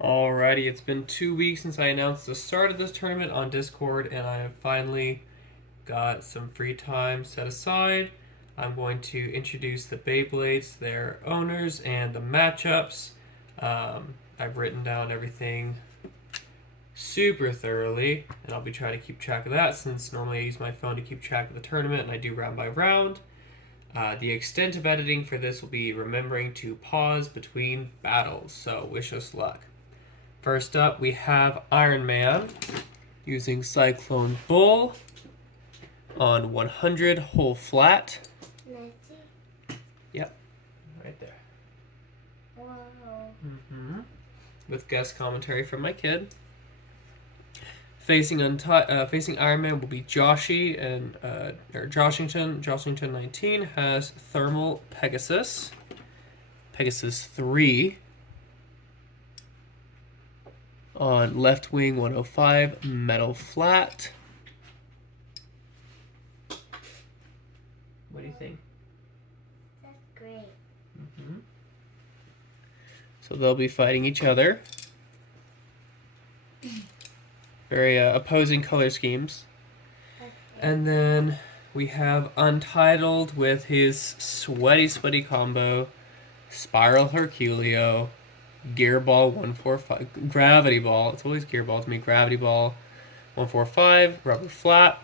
Alrighty, it's been 2 weeks since I announced the start of this tournament on Discord, and I have finally got some free time set aside. I'm going to introduce the Beyblades, their owners, and the matchups. I've written down everything super thoroughly, and I'll be trying to keep track of that since normally I use my phone to keep track of the tournament and I do round by round. The extent of editing for this will be remembering to pause between battles, so wish us luck. First up, we have Iron Man using Cyclone Bull on 100 hole flat. Yep, right there. Wow. With guest commentary from my kid. Facing Iron Man will be Joshie and or Joshington. Joshington 19 has Thermal Pegasus. Pegasus 3 on left wing 105 metal flat. What do you think? That's great. So they'll be fighting each other. Very opposing color schemes. And then we have Untitled with his sweaty combo, Spiral Herculeo, Gearball 145, Gravity Ball. It's always Gearball to me. Gravity Ball 145, Rubber Flat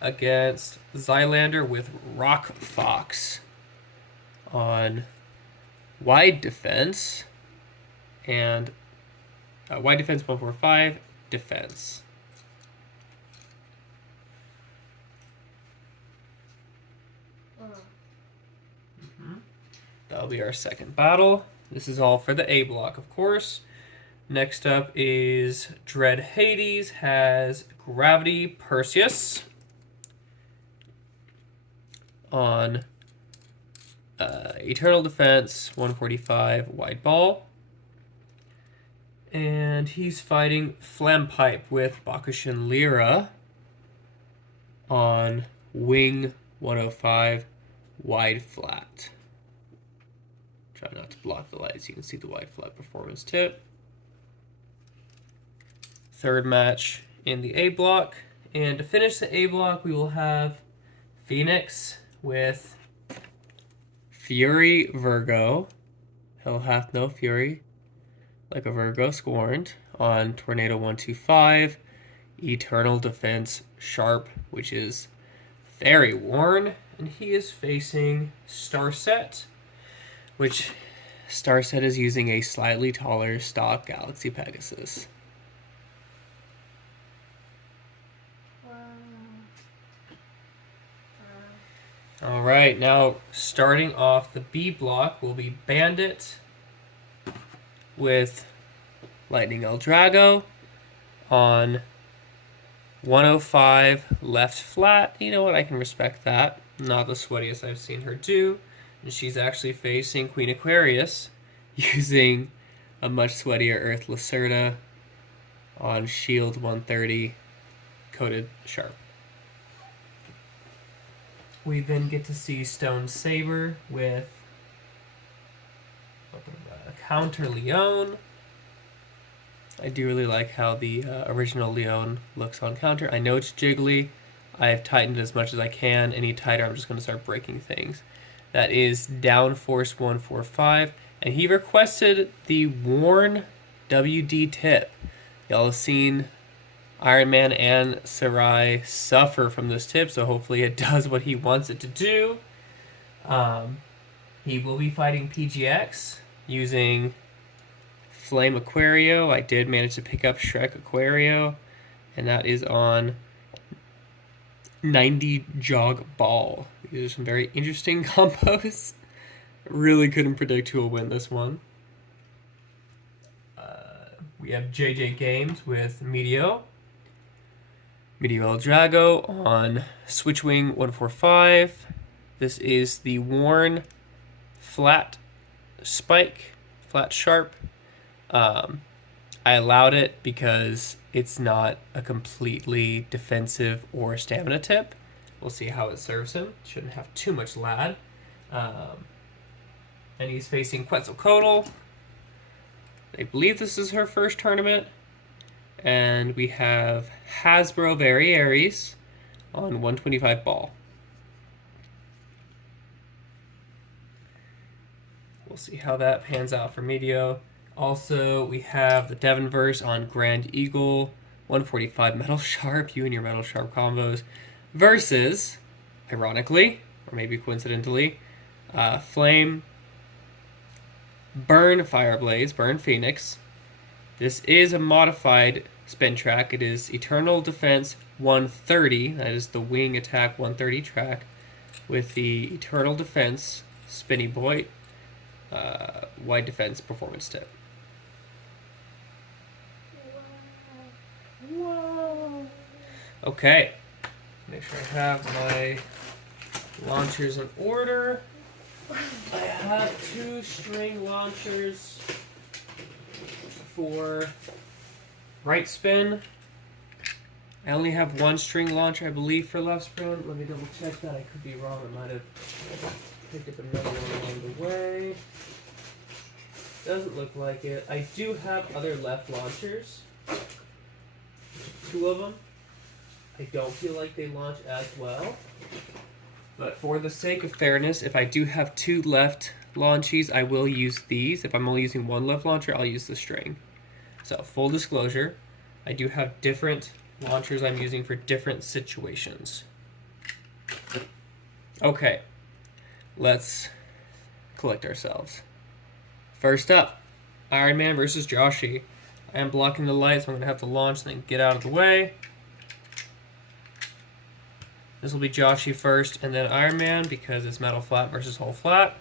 against Xylander with Rock Fox on wide defense and wide defense 145, defense. That'll be our second battle. This is all for the A block, of course. Next up is Dread Hades has Gravity Perseus on Eternal Defense 145 wide ball. And he's fighting Flampipe with Bakushin Lyra on Wing 105 wide flat. Try not to block the light so you can see the wide flat performance tip. Third match in the A block. And to finish the A block, we will have Phoenix with Fury Virgo. Hell hath no fury. Like a Virgo scorned on Tornado 125. Eternal Defense Sharp, which is very worn. And he is facing Starset, which Starset is using a slightly taller stock Galaxy Pegasus. All right, now starting off the B block will be Bandit with Lightning Eldrago on 105 left flat. You know what? I can respect that. Not the sweatiest I've seen her do. And she's actually facing Queen Aquarius using a much sweatier Earth Lacerda on Shield 130 coated sharp. We then get to see Stone Saber with Counter Leon. I do really like how the original Leon looks on counter. I know it's jiggly. I have tightened it as much as I can. Any tighter, I'm just going to start breaking things. That is Downforce 145. And he requested the worn WD tip. Y'all have seen Iron Man and Sarai suffer from this tip, so hopefully it does what he wants it to do. He will be fighting PGX using Flame Aquario. I did manage to pick up Shrek Aquario, and that is on 90 Jog Ball. These are some very interesting combos. Really couldn't predict who will win this one. We have JJ Games with Meteor Eldrago on Switchwing 145. This is the worn flat spike, flat sharp. I allowed it because it's not a completely defensive or stamina tip. We'll see how it serves him. Shouldn't have too much lad. And he's facing Quetzalcoatl I believe this is her first tournament. And we have Hasbro Very Aries on 125 ball. We'll see how that pans out for Medio. Also, we have the Devonverse on Grand Eagle, 145 Metal Sharp, you and your Metal Sharp combos, versus, ironically, or maybe coincidentally, Flame, Burn Fireblades, Burn Phoenix. This is a modified spin track. It is Eternal Defense 130, that is the Wing Attack 130 track, with the Eternal Defense Spinny Boy Wide Defense Performance Tip. Whoa. Okay, make sure I have my launchers in order. I have 2 string launchers for right spin. I only have 1 string launcher, I believe, for left spin. Let me double check that. I could be wrong. I might have picked up another one along the way. Doesn't look like it. I do have other left launchers. 2 of them. I don't feel like they launch as well. But for the sake of fairness, if I do have 2 left launchies, I will use these. If I'm only using 1 left launcher, I'll use the string. So, full disclosure, I do have different launchers I'm using for different situations. Okay, let's collect ourselves. First up, Iron Man versus Joshi. I am blocking the light, so I'm going to have to launch and then get out of the way. This will be Joshi first, and then Iron Man, because it's metal flat versus whole flat.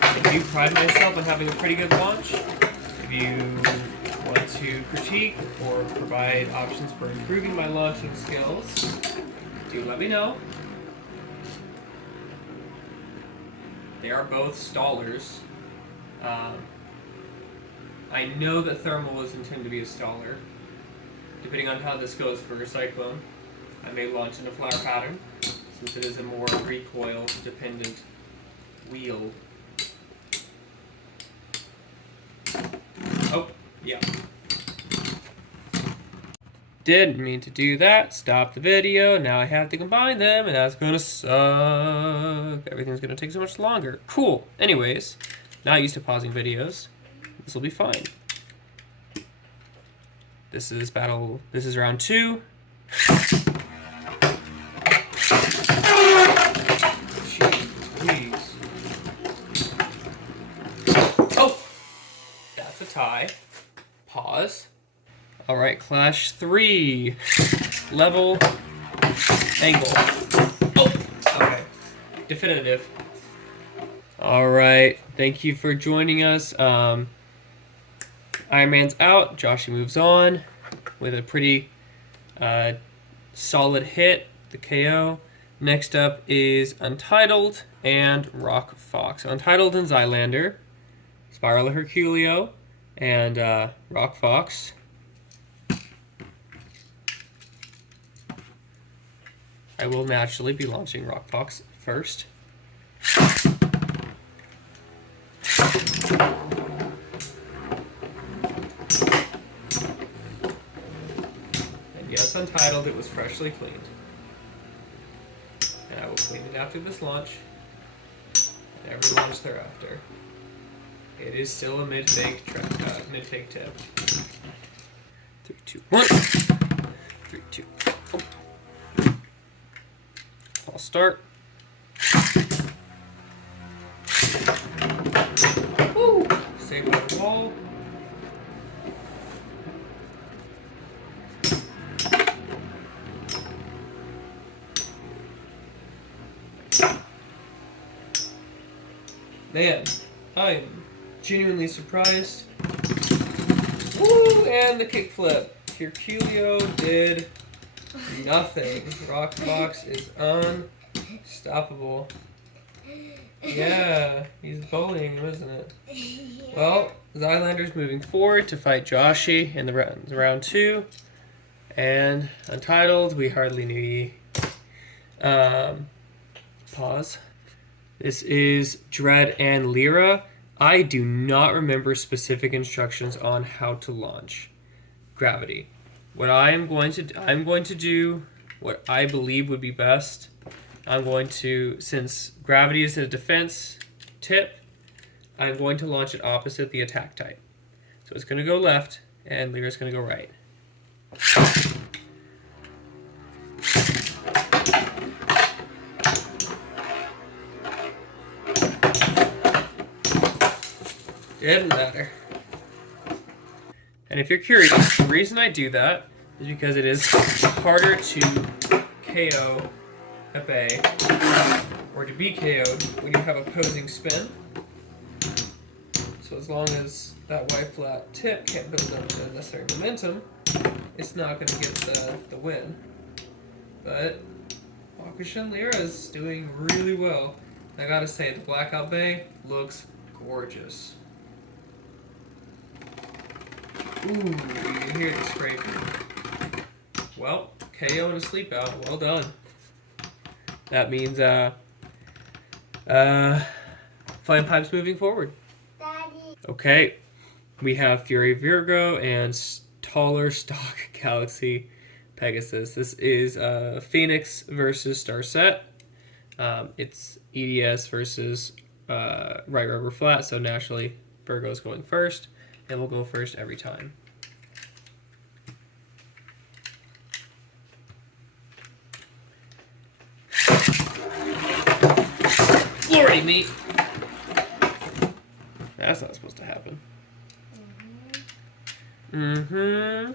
I do pride myself on having a pretty good launch. If you want to critique or provide options for improving my launching skills, do let me know. They are both stallers. I know that thermal is intended to be a staller. Depending on how this goes for Cyclone, I may launch in a flower pattern, since it is a more recoil-dependent wheel. Oh, yeah. Didn't mean to do that. Stop the video. Now I have to combine them, and that's gonna suck. Everything's gonna take so much longer. Cool. Anyways, not used to pausing videos. This will be fine. This is round 2. Jeez, please. Oh! That's a tie. Pause. Alright, Clash 3. Level. Angle. Oh! Okay. Definitive. Alright, thank you for joining us. Iron Man's out. Joshi moves on with a pretty solid hit, the KO. Next up is Untitled and Rock Fox. Untitled and Xylander, Spiral Herculeo, and Rock Fox. I will naturally be launching Rock Fox first. Yes, Untitled, it was freshly cleaned. And I will clean it after this launch, and every launch thereafter. It is still a mid-fake tip. 3, 2, 1. 3, 2. Oh. I'll start. Woo! Save by the wall. Man, I'm genuinely surprised. Woo! And the kickflip. Herculeo did nothing. Rock Fox is unstoppable. Yeah, he's bullying him, isn't it? Well, Xylander's moving forward to fight Joshi in the round 2. And Untitled, we hardly need pause. This is Dread and Lyra. I do not remember specific instructions on how to launch Gravity. I'm going to do what I believe would be best. I'm going to, since Gravity is a defense tip, I'm going to launch it opposite the attack type. So it's going to go left, and Lyra's going to go right. Didn't matter. And if you're curious, the reason I do that is because it is harder to KO a bay or to be KO'd when you have opposing spin. So as long as that Y flat tip can't build up the necessary momentum, it's not going to get the win. But Wakushin Lyra is doing really well. I gotta say, the Blackout Bay looks gorgeous. Ooh, you can hear the scraping. Well, KO and a sleep out. Well done. That means Flame Pipe's moving forward. Daddy. Okay, we have Fury Virgo and Taller Stock Galaxy Pegasus. This is Phoenix versus Starset. It's EDS versus right rubber flat, so naturally Virgo's going first, and we'll go first every time. Glory me! That's not supposed to happen. Mm-hmm.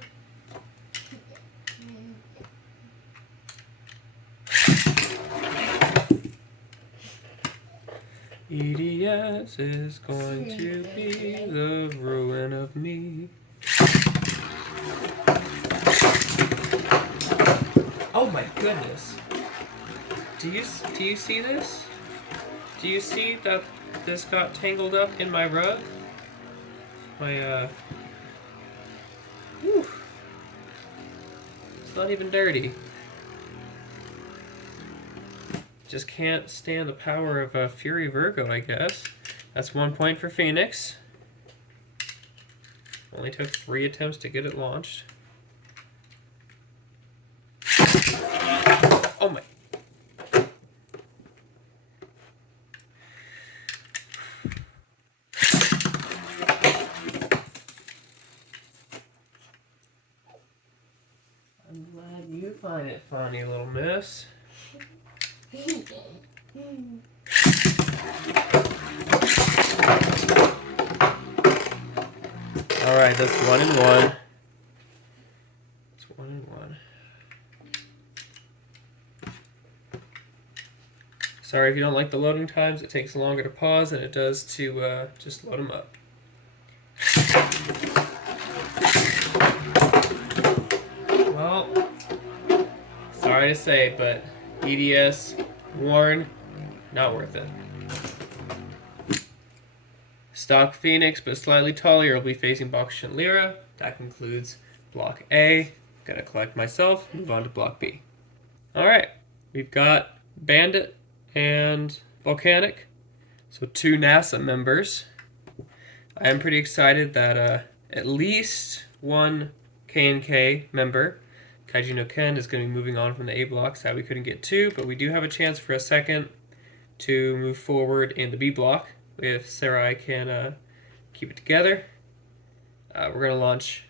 EDS is going to be the ruin of me. Oh my goodness. Do you see this? Do you see that this got tangled up in my rug? My whew. It's not even dirty. Just can't stand the power of Fury Virgo, I guess. That's 1 point for Phoenix. Only took 3 attempts to get it launched. Oh my. I'm glad you find it funny, little miss. Alright, that's 1 and 1. It's 1 and 1. Sorry if you don't like the loading times. It takes longer to pause than it does to just load them up. Well, sorry to say, but EDS, Warren, not worth it. Stock Phoenix, but slightly taller, will be facing Bakushin Lyra. That concludes Block A. Gonna collect myself, move on to Block B. Alright, we've got Bandit and Volcanic, so 2 NASA members. I am pretty excited that at least 1 K&K member, Kaiju no Ken, is going to be moving on from the A block. Sad we couldn't get 2, but we do have a chance for a second to move forward in the B block if Sarai can keep it together. We're going to launch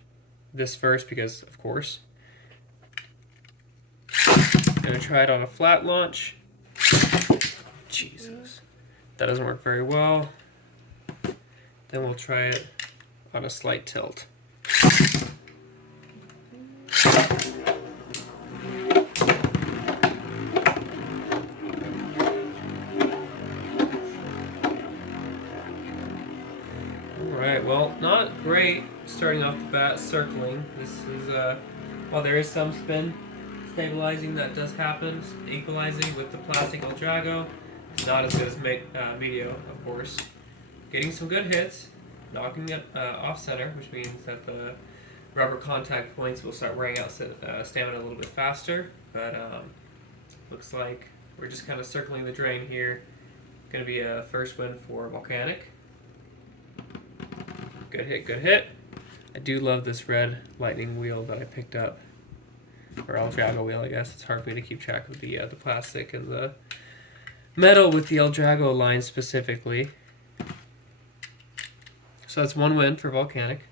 this first because, of course. Going to try it on a flat launch. Jesus. That doesn't work very well. Then we'll try it on a slight tilt. Alright, well, not great starting off the bat circling. This is, while there is some spin stabilizing that does happen, equalizing with the plastic El Drago, it's not as good as Medio, of course. Getting some good hits, knocking it off center, which means that the rubber contact points will start wearing out stamina a little bit faster. But looks like we're just kind of circling the drain here Gonna be a first win for Volcanic. Good hit, good hit. I do love this red lightning wheel that I picked up. Or El Drago wheel, I guess. It's hard for me to keep track of the plastic and the metal with the El Drago line specifically. So that's one win for Volcanic.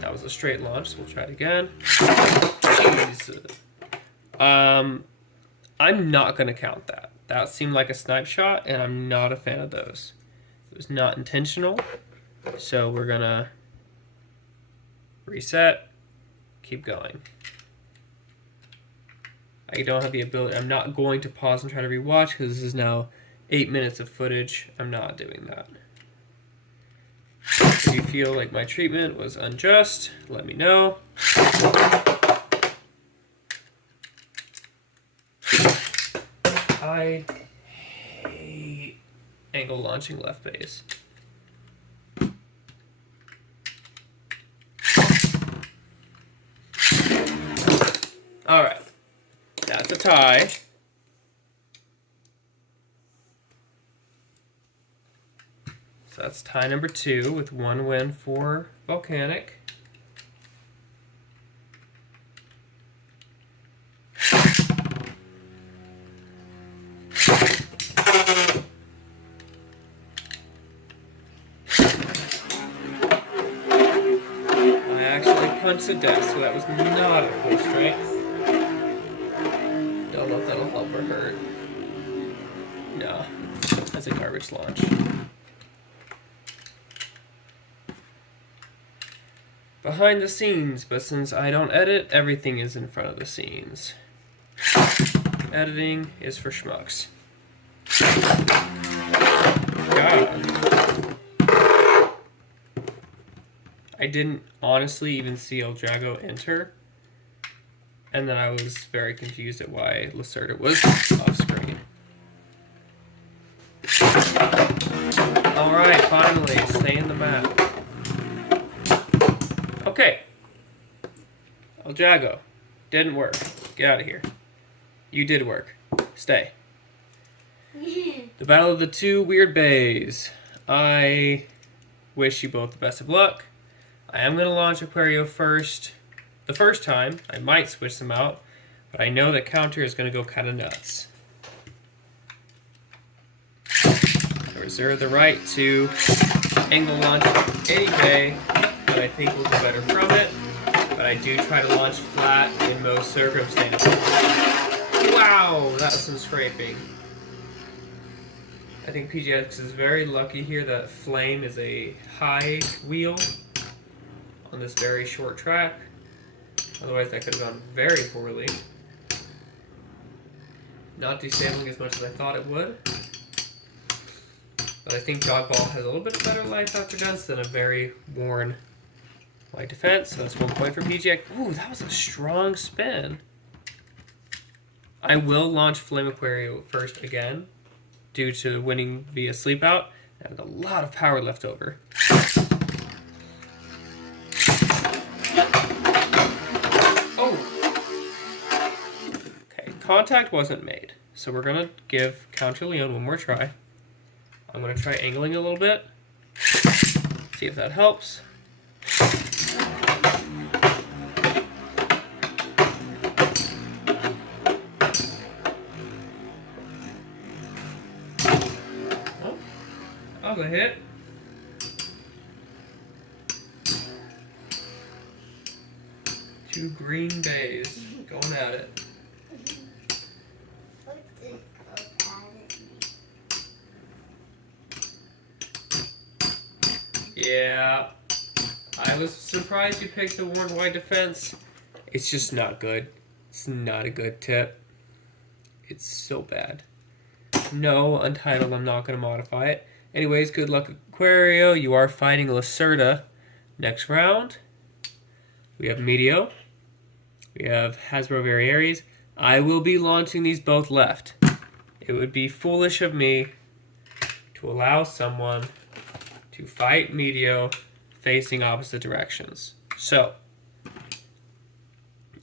That was a straight launch, so we'll try it again. Jeez. I'm not going to count that. That seemed like a snipe shot, and I'm not a fan of those. It was not intentional, so we're going to reset, keep going. I don't have the ability. I'm not going to pause and try to rewatch because this is now 8 minutes of footage. I'm not doing that. If you feel like my treatment was unjust, let me know. I hate angle launching left base. Alright, that's a tie. So that's tie number 2 with one win for Volcanic. I actually punched the deck, so that was not at full strength. Don't know if that'll help or hurt. No, that's a garbage launch. Behind the scenes, but since I don't edit, everything is in front of the scenes. Editing is for schmucks. God. I didn't honestly even see El Drago enter, and then I was very confused at why Lacerda was off screen. Alright, finally, stay in the map. Okay. El Drago. Didn't work. Get out of here. You did work. Stay. The Battle of the Two Weird Bays. I wish you both the best of luck. I am going to launch Aquario first. The first time. I might switch them out. But I know that counter is going to go kind of nuts. I reserve the right to angle launch any bay that I think will do better from it, but I do try to launch flat in most circumstances. Wow, that was some scraping. I think PGX is very lucky here that Flame is a high wheel on this very short track. Otherwise that could have gone very poorly. Not disabling as much as I thought it would. But I think Dodgeball has a little bit better life after defense than a very worn light defense. So that's 1 point for PGX. Ooh, that was a strong spin. I will launch Flame Aquario first again due to winning via sleep out. I have a lot of power left over. Oh! Okay, contact wasn't made. So we're going to give Counter Leon one more try. I'm going to try angling a little bit. See if that helps. Oh, that was a hit. Two green bays going at it. Yeah, I was surprised you picked the worn white defense. It's just not good. It's not a good tip. It's so bad. No, Untitled, I'm not going to modify it. Anyways, good luck, Aquario. You are fighting Lacerda next round. We have Meteo. We have Hasbro Very Aries. I will be launching these both left. It would be foolish of me to allow someone to fight Meteo facing opposite directions. So,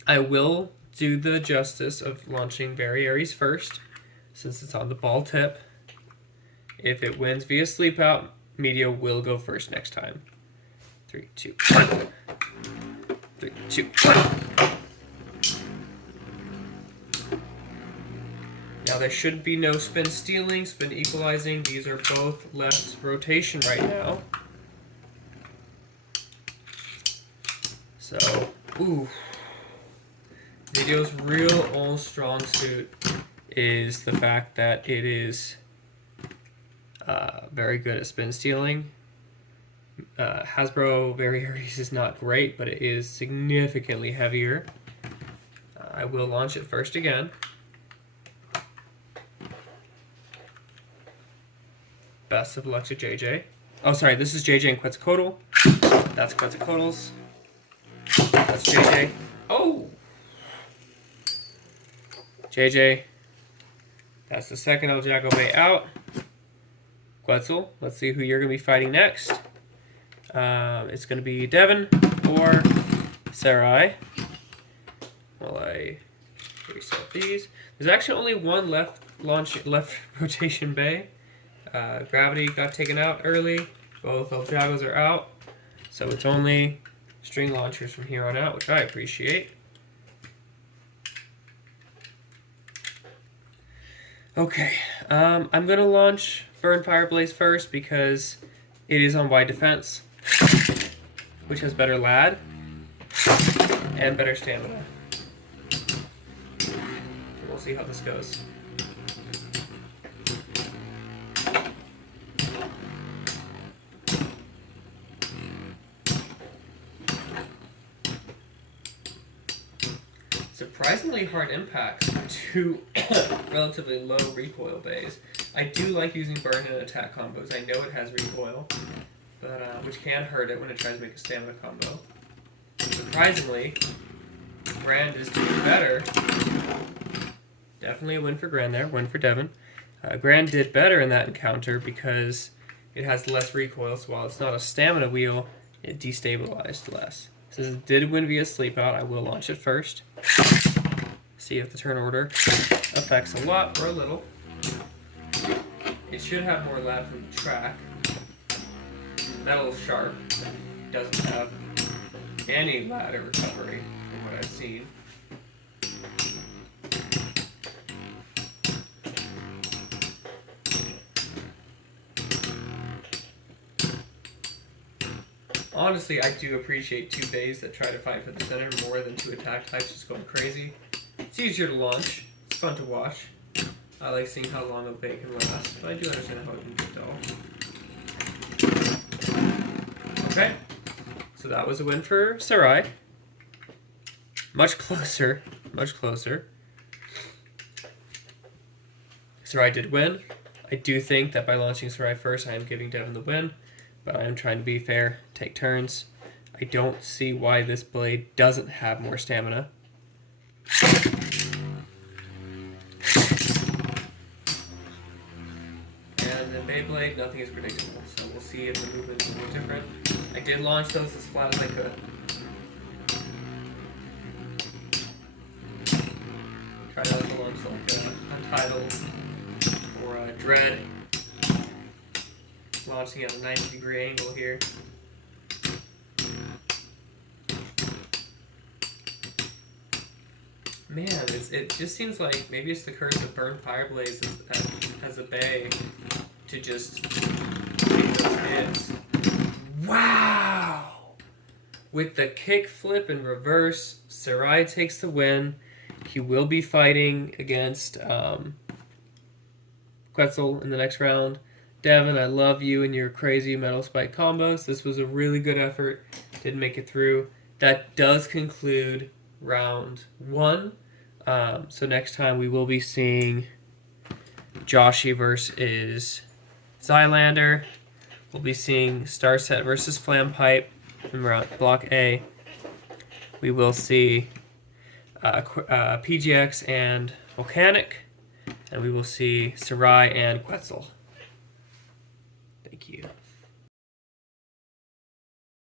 I will do the justice of launching Very Aries first, since it's on the ball tip. If it wins via sleep out, Meteor will go first next time. 3, 2, 1. 3, 2, 1. Now there should be no spin stealing, spin equalizing. These are both left rotation right now. So, ooh. Meteor's real old strong suit is the fact that it is very good at spin stealing. Hasbro Very Aries is not great, but it is significantly heavier. I will launch it first again. Best of luck to JJ. Oh, sorry, this is JJ and Quetzalcoatl. That's Quetzalcoatl's. That's JJ. Oh! JJ. That's the second El Jago Bay out. Quetzal, let's see who you're going to be fighting next. It's going to be Devin or Sarai. While I reset these. There's actually only one left rotation bay. Gravity got taken out early. Both El Jagos are out. So it's only string launchers from here on out, which I appreciate. Okay, I'm going to launch Burn Fireblaze first because it is on wide defense, which has better LAD and better stamina. We'll see how this goes. Surprisingly hard impacts for two relatively low recoil bays. I do like using burn and attack combos. I know it has recoil, but which can hurt it when it tries to make a stamina combo. Surprisingly, Grand is doing better. Definitely a win for Grand there, win for Devin. Grand did better in that encounter because it has less recoil, so while it's not a stamina wheel, it destabilized less. Since it did win via sleep out, I will launch it first. See if the turn order affects a lot or a little. It should have more LAD from the track. Metal sharp. Doesn't have any LAD or recovery from what I've seen. Honestly, I do appreciate two bays that try to fight for the center more than two attack types just going crazy. It's easier to launch. It's fun to watch. I like seeing how long a bay can last, but I do understand how it can get dull. Okay, so that was a win for Sarai. Much closer, much closer. Sarai did win. I do think that by launching Sarai first, I am giving Devin the win, but I am trying to be fair, take turns. I don't see why this blade doesn't have more stamina. And then Beyblade, nothing is predictable, so we'll see if the movement is more different. I did launch those as flat as I could. Try not to launch like Untitled or Dread. Launching at a 90-degree angle here. Man, it just seems like maybe it's the curse of Burn Fireblaze as a bay to just take those hits. Wow! With the kick flip in reverse, Sarai takes the win. He will be fighting against Quetzal in the next round. Devin, I love you and your crazy metal spike combos. This was a really good effort. Didn't make it through. That does conclude round 1. So next time we will be seeing Joshi versus Zylander. We'll be seeing Starset versus Flampipe in Block A. We will see PGX and Volcanic. And we will see Sarai and Quetzal. Thank you.